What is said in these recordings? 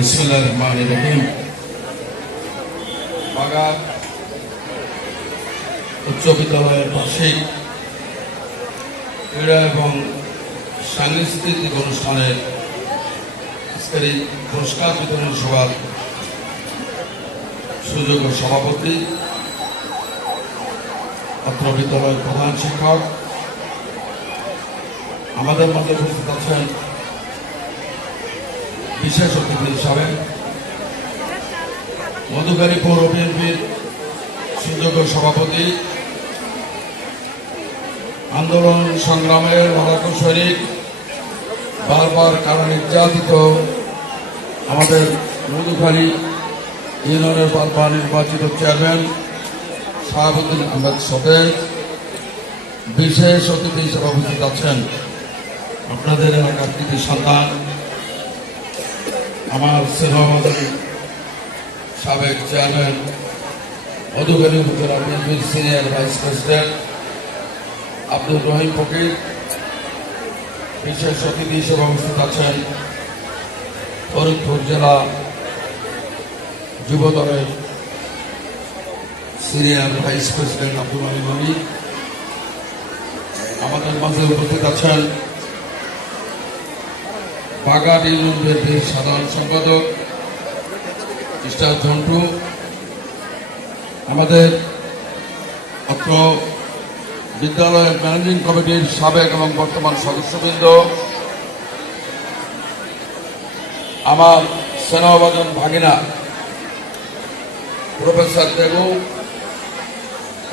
বিসমিল্লাহির রহমানির রহিম। বাগার উচ্চ বিদ্যালয়ের বার্ষিক ক্রীড়া এবং সাংস্কৃতিক অনুষ্ঠানের আজকের এই পুরস্কার বিতরণ সভার সুযোগ্য সভাপতি, অত্র বিদ্যালয়ের প্রধান শিক্ষক, আমাদের মধ্যে উপস্থিত আছেন বিশেষ অতিথি হিসাবে মধুখালী পৌর বিএনপির সুযোগ্য সভাপতি, আন্দোলন সংগ্রামের লড়াকু সৈনিক, বারবার কারণ নির্যাতিত আমাদের মধুখালী ইউনিয়নের বারবার নির্বাচিত চেয়ারম্যান শাহাবুদ্দিন আহমেদ সতেজ, বিশেষ অতিথি হিসেবে উপস্থিত আছেন আপনাদের এলাকার কৃতি সন্তান, আমার স্নেহবাদী সাবেক চেয়ারম্যান, মধুখালী উপজেলা বিএনপির senior vice president Abdur Rahim Fakir, বিশেষ অতিথি হিসেবে উপস্থিত আছেন ফরিদপুর জেলা যুব দলের senior vice president Abdul Ali Moni, আমাদের মাঝে উপস্থিত আছেন বাগার ইউনিয়ন বিএনপির সাধারণ সম্পাদক মিস্টার ঝন্টু, আমাদের অত্র বিদ্যালয়ের ম্যানেজিং কমিটির সাবেক এবং বর্তমান সদস্যবৃন্দ, আমার স্নেহভাজন ভাগিনা প্রফেসর দেবু,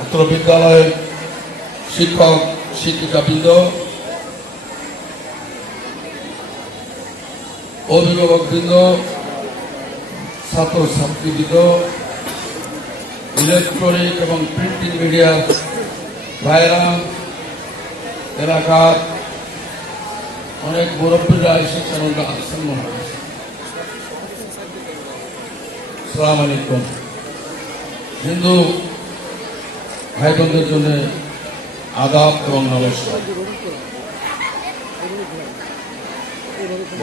অত্র বিদ্যালয়ের শিক্ষক শিক্ষিকাবৃন্দ, অভিভাবকবৃন্দ, ছাত্র ছাত্রীবৃন্দ, ইলেকট্রনিক এবং প্রিন্টিং মিডিয়া ভাইরা, এলাকার অনেক মুরব্বীরা এসেছেন, আসছেন মনে হয়। আসসালামু আলাইকুম। হিন্দু ভাই বোনদের জন্য আদাব এবং নমস্কার।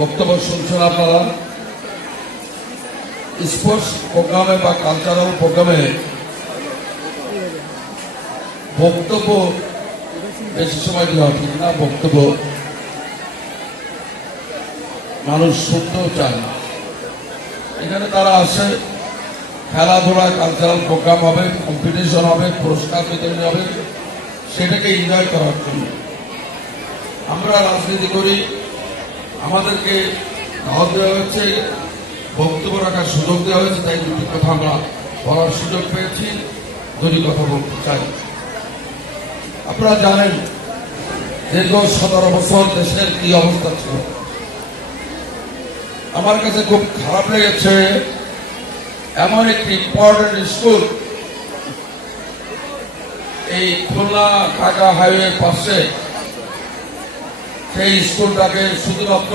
বক্তব্য শুনছেন আপনারা। স্পোর্টস প্রোগ্রামে বা কালচারাল প্রোগ্রামে বক্তব্য বেশি সময় দেওয়া ঠিক না। বক্তব্য মানুষ শুনতেও চায় না। এখানে তারা আসে, খেলাধুলা কালচারাল প্রোগ্রাম হবে, কম্পিটিশন হবে, পুরস্কার বিতরণ হবে, সেটাকে এনজয় করার জন্য। আমরা রাজনীতি করি, আমাদেরকে দাওয়াত দেওয়া হয়েছে, বক্তব্য রাখার সুযোগ দেওয়া হয়েছে, তাই দুটি কথা আমরা বলার সুযোগ পেয়েছি, দুটি কথা বলতে চাই। আপনারা জানেন দীর্ঘ 17 বছর দেশের কি অবস্থা ছিল। আমার কাছে খুব খারাপ লেগেছে, এমন একটি ইম্পর্টেন্ট স্কুল এই খুলনা ঢাকা হাইওয়ের পাশে, সেই স্কুলটাকে শুধুমাত্র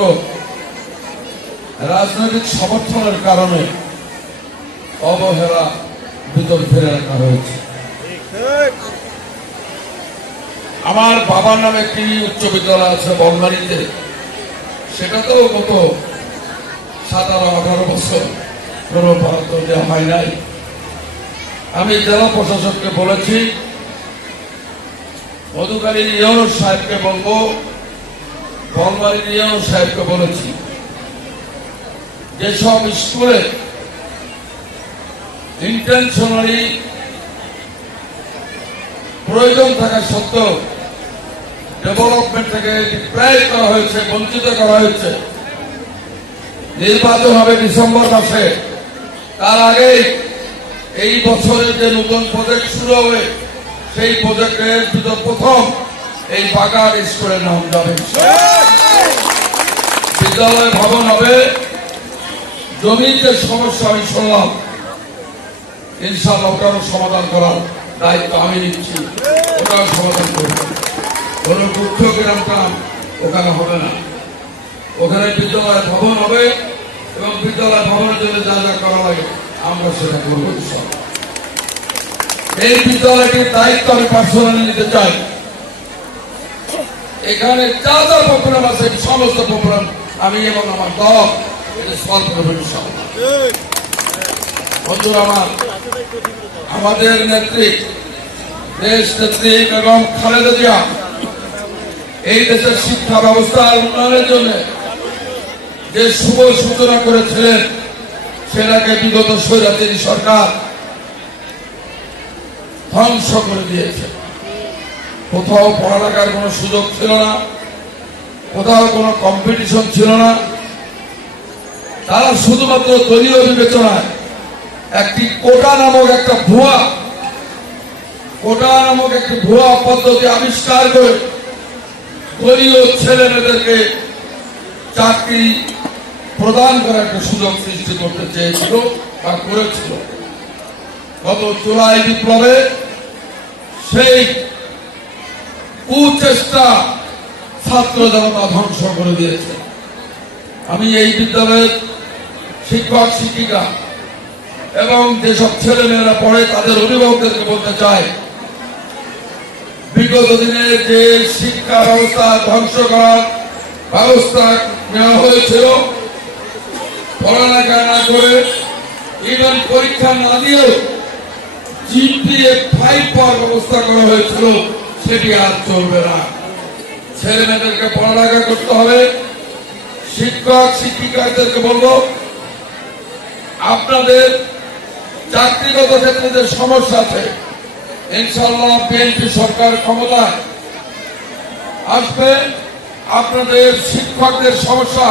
রাজনৈতিক সমর্থনের কারণে অবহেলা ভিতর ফেলে রাখা হয়েছে। আমার বাবার নামে একটি উচ্চ বিদ্যালয় আছে বলমারিতে, সেটাতেও গত 17-18 বছর কোনো বরাদ্দ দেওয়া হয় নাই। আমি জেলা প্রশাসককে বলেছি, মধুখালী ইউনুস সাহেবকে বলবো, বলমারী ইউনুস সাহেবকে বলেছি, যেসব স্কুলে ইন্টেনশনালি প্রয়োজন থাকা সত্ত্বেও ডেভেলপমেন্ট থেকে ডিপ্রাইভ করা হয়েছে, বঞ্চিত করা হয়েছে, নির্বাচন হবে ডিসেম্বর মাসে, তার আগেই এই বছরের যে নতুন প্রজেক্ট শুরু হবে, সেই প্রজেক্টের ভিতর প্রথম এই বাগার স্কুলের নাম যাবে। বিদ্যালয় ভবন হবে। জমির যে সমস্যা আমি শুনলাম, ইনশাআল্লাহ ওটারও সমাধান করার দায়িত্ব আমি নিচ্ছি, ওটাও সমাধান করব। কোনো দুঃখ গ্রাম ওখানে হবে না, ওখানে বিদ্যালয় ভবন হবে এবং বিদ্যালয় ভবনের জন্য যা যা করা লাগে আমরা সেটা করব। এই বিদ্যালয়টির দায়িত্ব আমি পার্সোনালি নিতে চাই। এখানে যা যা প্রোগ্রাম আছে সমস্ত প্রোগ্রাম আমি এবং আমার দল এটা সলভ করবেন ইনশাআল্লাহ। বন্ধুরা আমার, আমাদের নেত্রী দেশ নেত্রী বেগম খালেদা জিয়া এই দেশের শিক্ষা ব্যবস্থার উন্নয়নের জন্য যে শুভ সূচনা করেছিলেন সেটাকে বিগত স্বৈরাচারী সরকার ধ্বংস করে দিয়েছে। কোথাও পড়ালেখার কোনো সুযোগ ছিল না, কোথাও কোনো কম্পিটিশন ছিল না। তারা শুধুমাত্র দলীয় বিবেচনায় একটি কোটা নামক একটা ভুয়া পদ্ধতি আবিষ্কার করে দলীয় ছেলে মেয়েদেরকে চাকরি প্রদান করার একটা সুযোগ সৃষ্টি করতে চেয়েছিল বা করেছিল। গত জুলাই বিপ্লবে সেই কুচেষ্টা ছাত্র জনতা ধ্বংস করে দিয়েছে। আমি এই বিদ্যালয়ের শিক্ষক শিক্ষিকা এবং যেসব ছেলে মেয়েরা পড়ে তাদের অভিভাবকদেরকে বলতে চাই, বিগত দিনে যে শিক্ষা ব্যবস্থা ধ্বংস করার ব্যবস্থা নেওয়া হয়েছিল, পড়ালেখা না করে ইভেন পরীক্ষা না দিয়েও জিপিএ 5 পাওয়ার ব্যবস্থা করা হয়েছিল, সেটি আর চলবে না। ছেলে মেয়েদেরকে পড়ালেখা করতে হবে। শিক্ষক শিক্ষিকাদেরকে বলবো, আপনাদের চাকরিগত ক্ষেত্রে যে সমস্যা আছে, ইনশাআল্লাহ বিএনপি সরকার ক্ষমতায় আসবে, আপনাদের শিক্ষকদের সমস্যা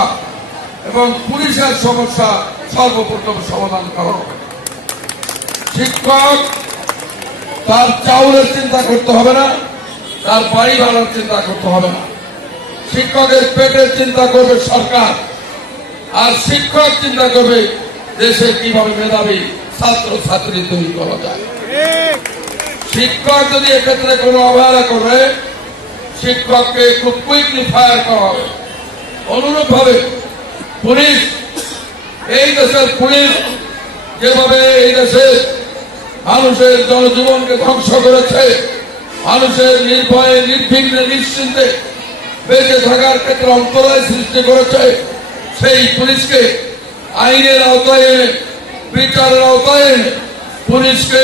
এবং পুলিশের সমস্যা সর্বপ্রথম সমাধান করা হবে। শিক্ষক তার চাউলের চিন্তা করতে হবে না, তার বাড়ি ভাড়ার চিন্তা করতে হবে না। শিক্ষকের পেটের চিন্তা করবে সরকার, আর শিক্ষক চিন্তা করবে দেশে কিভাবে মেধাবী ছাত্র ছাত্রী তৈরি করা যায়। শিক্ষক যদি এক্ষেত্রে কোনো অবহেলা করে, শিক্ষককে খুব কুইকলি ফায়ার করা হবে। অনুরূপ ভাবে পুলিশ, এই দেশের পুলিশ যেভাবে এই দেশের মানুষের জনজীবনকে ধ্বংস করেছে, মানুষের নির্ভয়ে নির্বিঘ্নে নিশ্চিন্তে বেঁচে থাকার ক্ষেত্রে অন্তরায় সৃষ্টি করেছে, সেই পুলিশকে আইনের আওতায় এনে, বিচারের আওতায় এনে পুলিশকে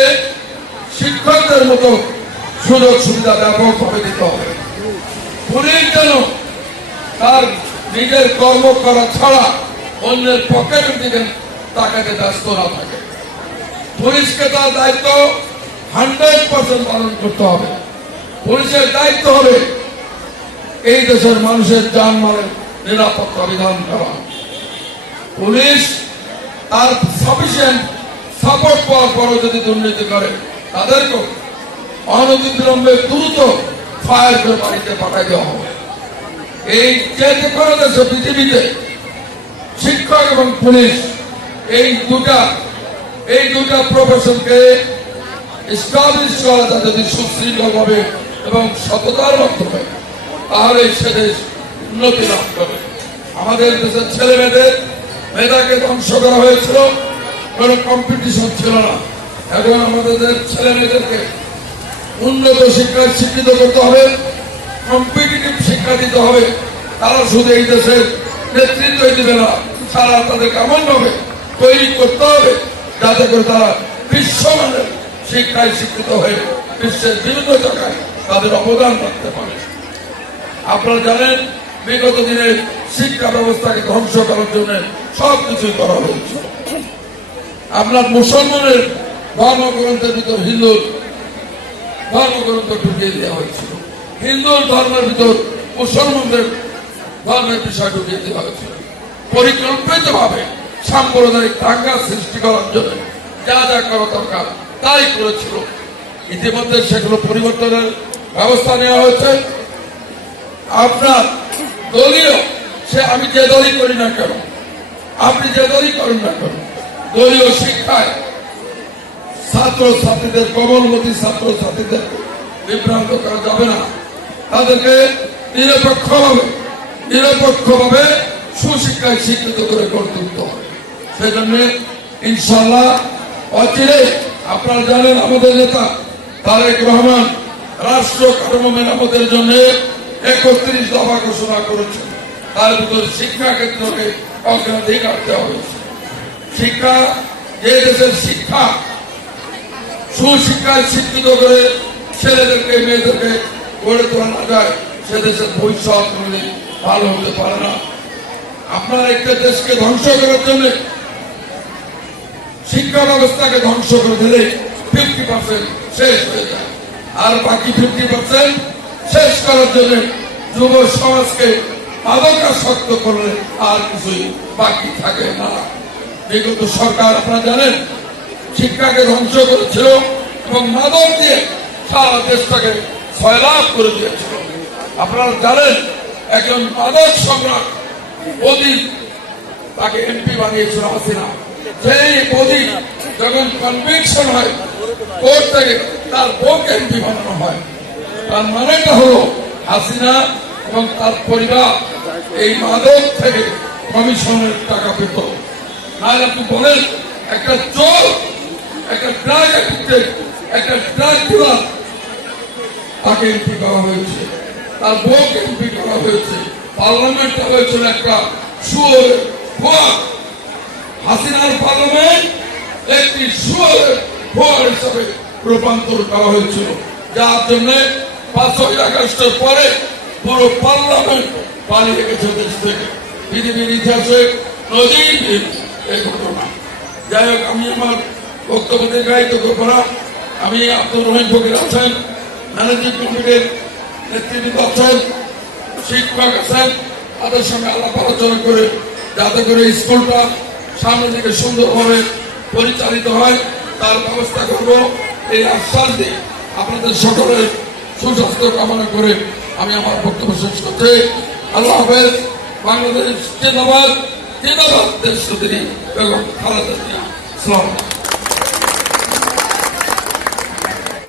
শিক্ষকদের মতো সুযোগ সুবিধা ব্যাপকভাবে দিতে হবে। পুলিশ যেন তার নিজের কর্ম করা ছাড়া অন্যের পকেটের দিকে তাকাতে ব্যস্ত না থাকে। পুলিশকে তার দায়িত্ব 100% পালন করতে হবে। পুলিশের দায়িত্ব হবে এই দেশের মানুষের জানমালের নিরাপত্তা বিধান করা। পুলিশ তার সাফিসিয়েন্ট সাপোর্ট পাওয়ার পরও যদি দুর্নীতি করে, তাদেরকে অনতিবিলম্বে দ্রুত ফায়ার করে বাড়িতে পাঠাই দেওয়া হবে। এই যে কোনো দেশে পৃথিবীতে শিক্ষক এবং পুলিশ এই দুটা প্রফেশনকে এস্টাবলিশ করা যায় যদি সুশৃঙ্খলভাবে এবং সততার মাধ্যমে, তাহলে সে দেশ উন্নতি লাভ করবে। আমাদের দেশের ছেলে মেয়েদের মেধাকে ধ্বংস করা হয়েছিল, কোনো কম্পিটিশন ছিল না। এখন আমাদের ছেলে মেয়েদেরকে উন্নত শিক্ষায় শিক্ষিত করতে হবে, কম্পিটিটিভ শিক্ষা দিতে হবে। তারা শুধু এই দেশের নেতৃত্বই দিবে না, সারা তাদেরকে এমন ভাবে তৈরি করতে হবে যাতে করে তারা বিশ্বমানের শিক্ষায় শিক্ষিত হয়ে বিশ্বের বিভিন্ন জায়গায় তাদের অবদান রাখতে পারে। আপনারা জানেন, বিগত দিনে শিক্ষা ব্যবস্থাকে ধ্বংস করার জন্য সবকিছুই করা হয়েছে। আপনার মুসলমানের ধর্মগ্রন্থের ভিতর হিন্দুর ধর্মগ্রন্থ ঢুকিয়ে দেওয়া হয়েছিল, হিন্দুর ধর্মের ভিতর মুসলমানদের ধর্মের বিষয় ঢুকিয়ে দেওয়া হয়েছিল। পরিকল্পিত ভাবে সাম্প্রদায়িক দাঙ্গা সৃষ্টি করার জন্য যা যা করা দরকার তাই করেছিল। ইতিমধ্যে সেগুলো পরিবর্তনের ব্যবস্থা নেওয়া হয়েছে। আপনার দলীয়, সে আমি যে দলই করি না কেন, আপনি যে দলই করেন না কেন, দলীয় শিক্ষায় ছাত্র ছাত্রীদের, কোমলমতি ছাত্র ছাত্রীদের বিভ্রান্ত করা যাবে না। তাদেরকে নিরপেক্ষভাবে সুশিক্ষায় শিক্ষিত করে গড়ে তুলতে হবে। সেজন্য ইনশাআল্লাহ অচিরে, আপনারা জানেন আমাদের নেতা তারেক রহমান রাষ্ট্র কাঠামো মেরামতের জন্য 31 দফা ঘোষণা করেছেন। তার ভিতরে শিক্ষা ক্ষেত্রকে অগ্রাধিকার দেওয়া হয়েছে। শিক্ষা, যে দেশের শিক্ষা সুশিক্ষায় শিক্ষিত করে ছেলেদেরকে মেয়েদেরকে গড়ে তোলা না যায়, সে দেশের ভবিষ্যৎ ভালো হতে পারে না। আপনারা একটা দেশকে ধ্বংস করার জন্য শিক্ষা ব্যবস্থাকে ধ্বংস করে দিলে 50% শেষ হয়ে যায়, আর বাকি 50% শেষ করার জন্য যুব সমাজকে মাদকাসক্ত করলে আর কিছুই বাকি থাকে না। বিগত সরকার আপনারা জানেন শিক্ষাকে ধ্বংস করেছিল এবং মাদক দিয়ে সারা দেশটাকে সয়লাভ করে দিয়েছিল। আপনারা জানেন একজন মাদক সম্রাট অধীর তাকে এমপি বানিয়েছিল হাসিনা। সেই অধীর যখন কনভিকশন হয় কোর্ট থেকে, তার বউকে এমপি বানানো হয়। তার মানেটা হলো হাসিনা এবং তার পরিবার এই মাদক থেকে কমিশনের টাকা পেত। আর আপনি বলেন একটা চোর, একটা ড্রাগ অ্যাডিক্টেড, একটা ড্রাগ ডিলার, তাকে এমপি করা হয়েছে, তার বউকে এমপি করা হয়েছে। পার্লামেন্টটা হয়েছিল একটা শুয়োরের ফোয়ার। হাসিনার পার্লামেন্ট একটি শুয়োরের ফোয়ার হিসাবে রূপান্তর করা হয়েছিল, যার জন্য 5ই আগস্টের পরে পুরো পার্লামেন্ট পালিয়ে গেছে দেশ থেকে। পৃথিবীর ইতিহাসে নজিরবিহীন এই ঘটনা। যাই হোক, আমি আমার বক্তব্য দীর্ঘায়িত করব না। আমি আব্দুর রহিম ফকির আছেন, ম্যানেজিং কমিটির নেতৃবৃন্দ আছেন, শিক্ষক আছেন, তাদের সঙ্গে আলাপ আলোচনা করে যাতে করে স্কুলটা সামনের দিকে সুন্দরভাবে পরিচালিত হয় তার ব্যবস্থা করব, এই আশ্বাস দিয়ে আপনাদের সকলের সুস্বাস্থ্য কামনা করে আমি আমার বক্তব্য শেষ করছি। আল্লাহ হাফেজ। বাংলাদেশ জিন্দাবাদ, জিন্দাবাদ দেশ বেগম খালেদা জিয়া। আসসালামু আলাইকুম।